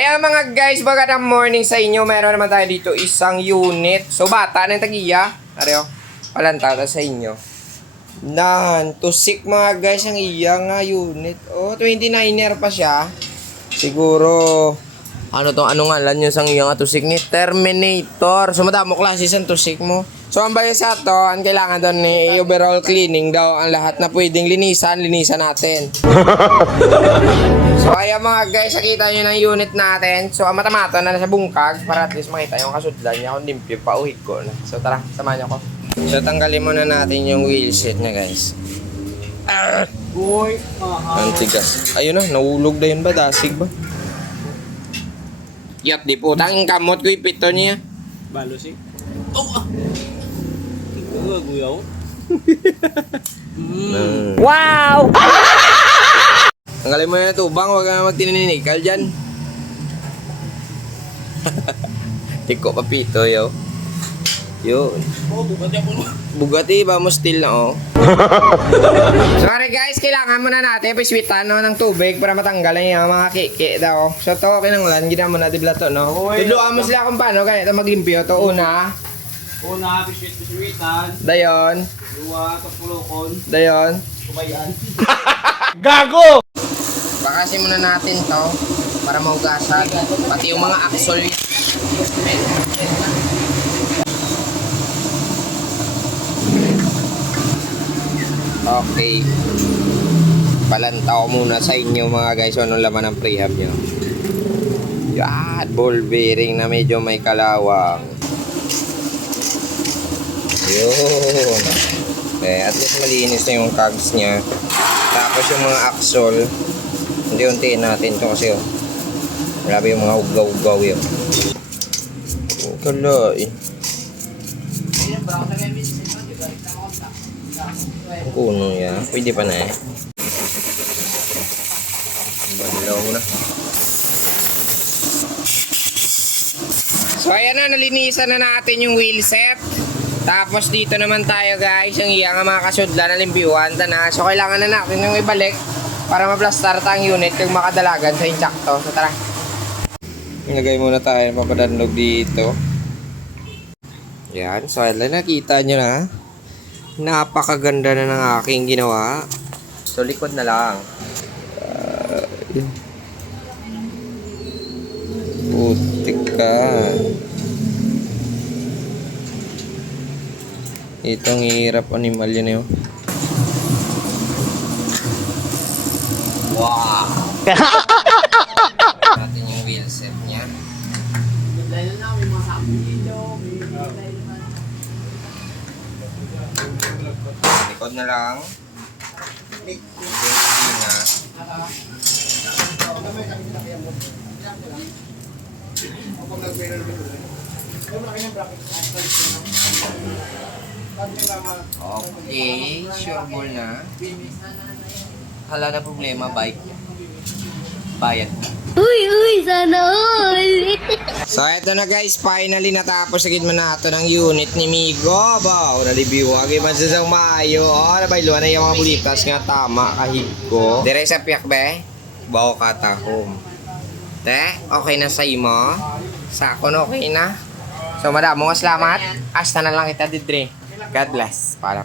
Kaya mga guys, magandang morning sa inyo. Meron naman tayo dito isang unit. So bata ng tagiya. Areo, palantata sa inyo. Nan, tusik mga guys ang iya nga unit. Oh, 29er pa siya. Siguro, ano ngalan nyo sang iya nga tusik ni? Terminator. So madamo klase ang tusik mo. So ang bayo sa to, ang kailangan doon ni overall cleaning daw. Ang lahat na pwedeng linisan natin. So ayan mga guys, nakita nyo ng unit natin. So ang matamata na nasa bungkag para at least makita yung kasudlan niya kung limpyo pa uhig ko na. So tara, samahan nyo ko. So tanggalin muna natin yung wheel set niya guys. Boy, Ang tigas. Ayun na, nahulog na yun ba? Dasig ba? Yat, di putang yung kamot ko ipito niya. balusik. Oh! Guyaw. Wow! Tanggalin mo na tubang, huwag ka magtininikal dyan. Tiko papito, yo. Yun. Oh, bukat niya po. Bugatti, ba mo still na, oh. Sorry guys, kailangan muna natin piswitan no, ng tubig para matanggalan yung mga kiki daw. So to, kinanglan, gina mo na dibla to, no? Tudloan mo sila kung paano ganito maglimpyo. To una. Una, piswit-piswitan. Dayon. Dua, tapulokon. Dayon. Kumayan. Gago! Bakasin muna natin to para mahugasan. Pati yung mga axle. Okay. Palantaw muna sa inyo mga guys. Anong laman ng prehab nyo? Yan. Ball bearing na medyo may kalawang. Yun. Okay, at least malinis na yung cogs niya. Tapos yung mga axle, unti-untiin natin ito kasi oh. Grabe yung mga ugaw-ugaw yun. Oh, kalay. Ang kuno yan. Pwede pa na eh. Balilaw mo na. So ayan na, nalinisan na natin yung wheel set. Tapos dito naman tayo guys, yung iya nga mga kasudla na limpiwan na. So kailangan na natin yung ibalik para maplastar ang unit kung makadalagan sa injakto. So tara. Nagay muna tayo, papadanlog dito. Yan, so ayan, nakita nyo na. Napakaganda na ng aking ginawa. So likod na lang. Putik ka. Itong hirap animal yun yun. Wow! Natin yung wheel set niya. Likod na lang. Okay, sure ball na. Hala na problema, bike. Bayad. Uy, sana all! So eto na guys, finally natapos agad man nato ng unit ni Migo. Ba, na-review agad man sa maayo. Oh, nabayluan na yung mga bulitas nga tama kahig ko. Dire sa piyak be. Bawo ka tahom. Te, okay na sa imo? Sa akon okay na. So madamo nga salamat. Hasta na lang kita didre. God bless. Para.